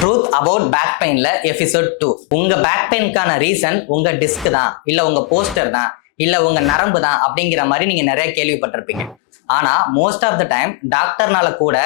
Truth about back பெயின்ல episode 2. உங்க back பெயின்கான ரீசன் உங்க டிஸ்க் தான், இல்ல உங்க போஸ்டர் தான், இல்ல உங்க நரம்பு தான் அப்படிங்கிற மாதிரி நீங்க நிறைய கேள்விப்பட்டிருப்பீங்க. ஆனா மோஸ்ட் ஆஃப் த டைம் டாக்டர்னால கூட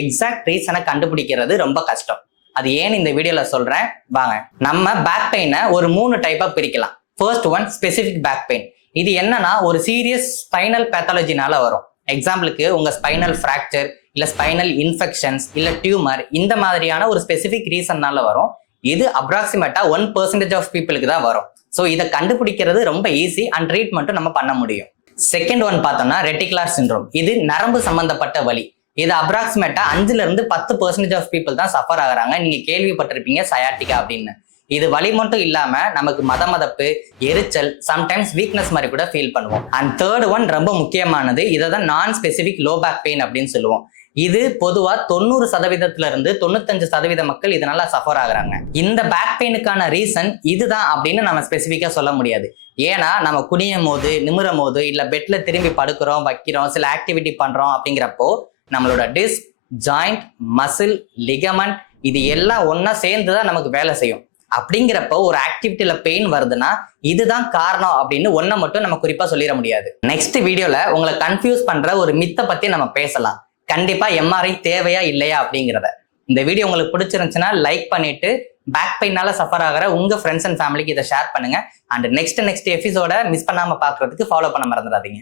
எக்ஸாக்ட் ரீசனை கண்டுபிடிக்கிறது ரொம்ப கஷ்டம். அது ஏன் இந்த வீடியோல சொல்றேன் வாங்க. நம்ம பேக் பெயினை ஒரு 3 டைப்பா பிரிக்கலாம். First one specific back pain. இது என்னன்னா ஒரு சீரியஸ் ஸ்பைனல் பேத்தாலஜினால வரும். எக்ஸாம்பிளுக்கு உங்க ஸ்பைனல் ஃப்ராக்சர், இல்ல ஸ்பைனல் இன்ஃபெக்ஷன்ஸ், இல்ல டியூமர், இந்த மாதிரியான ஒரு ஸ்பெசிபிக் ரீசன்னால வரும். இது அப்ராக்சிமேட்டா 1% ஆஃப் பீப்புளுக்கு தான் வரும். ஸோ இதை கண்டுபிடிக்கிறது ரொம்ப ஈஸி அண்ட் ட்ரீட்மெண்ட்டும் நம்ம பண்ண முடியும். செகண்ட் ஒன் பார்த்தோம்னா ரெட்டிகுலர் சிண்ட்ரோம். இது நரம்பு சம்பந்தப்பட்ட வலி. இது அப்ராக்சிமேட்டா 5-10% ஆஃப் பீப்புள் தான் சஃபர் ஆகுறாங்க. நீங்க கேள்விப்பட்டிருப்பீங்க சயாட்டிகா அப்படின்னு. இது வலி மட்டும் இல்லாம நமக்கு மதமதப்பு, எரிச்சல், சம்டைம்ஸ் வீக்னஸ் மாதிரி கூட ஃபீல் பண்ணுவோம். அண்ட் தேர்ட் ஒன் ரொம்ப முக்கியமானது, இதை தான் நான் ஸ்பெசிபிக் லோ பேக் பெயின் அப்படின்னு சொல்லுவோம். இது பொதுவா 90% இருந்து 95% மக்கள் இதனால சஃபர் ஆகுறாங்க. இந்த பேக் பெயினுக்கான ரீசன் இதுதான் அப்படின்னு நம்ம ஸ்பெசிபிக்கா சொல்ல முடியாது. ஏன்னா நம்ம குனியும் போது, நிமிரும் போது, இல்ல பெட்ல திரும்பி படுக்கிறோம், வைக்கிறோம், சில ஆக்டிவிட்டி பண்றோம் அப்படிங்கிறப்போ நம்மளோட டிஸ்க், ஜாயிண்ட், மசில், லிகமெண்ட் இது எல்லாம் ஒன்னா சேர்ந்துதான் நமக்கு வேலை செய்யும். அப்படிங்கிறப்போ ஒரு ஆக்டிவிட்டியில பெயின் வருதுன்னா இதுதான் காரணம் அப்படின்னு ஒன்ன மட்டும் நம்ம குறிப்பா சொல்லிட முடியாது. நெக்ஸ்ட் வீடியோல உங்களை கன்ஃபியூஸ் பண்ற ஒரு மித்தை பத்தி நம்ம பேசலாம். கண்டிப்பா எம்ஆர்ஐ தேவையா இல்லையா அப்படிங்கிறத. இந்த வீடியோ உங்களுக்கு பிடிச்சிருந்துச்சுன்னா லைக் பண்ணிட்டு பேக் பெயினால சஃபர் ஆகிற உங்க ஃப்ரெண்ட்ஸ் அண்ட் ஃபேமிலிக்கு இதை ஷேர் பண்ணுங்க. அண்ட் நெக்ஸ்ட் எபிசோட மிஸ் பண்ணாம பாக்குறதுக்கு ஃபாலோ பண்ண மறந்துடாதீங்க.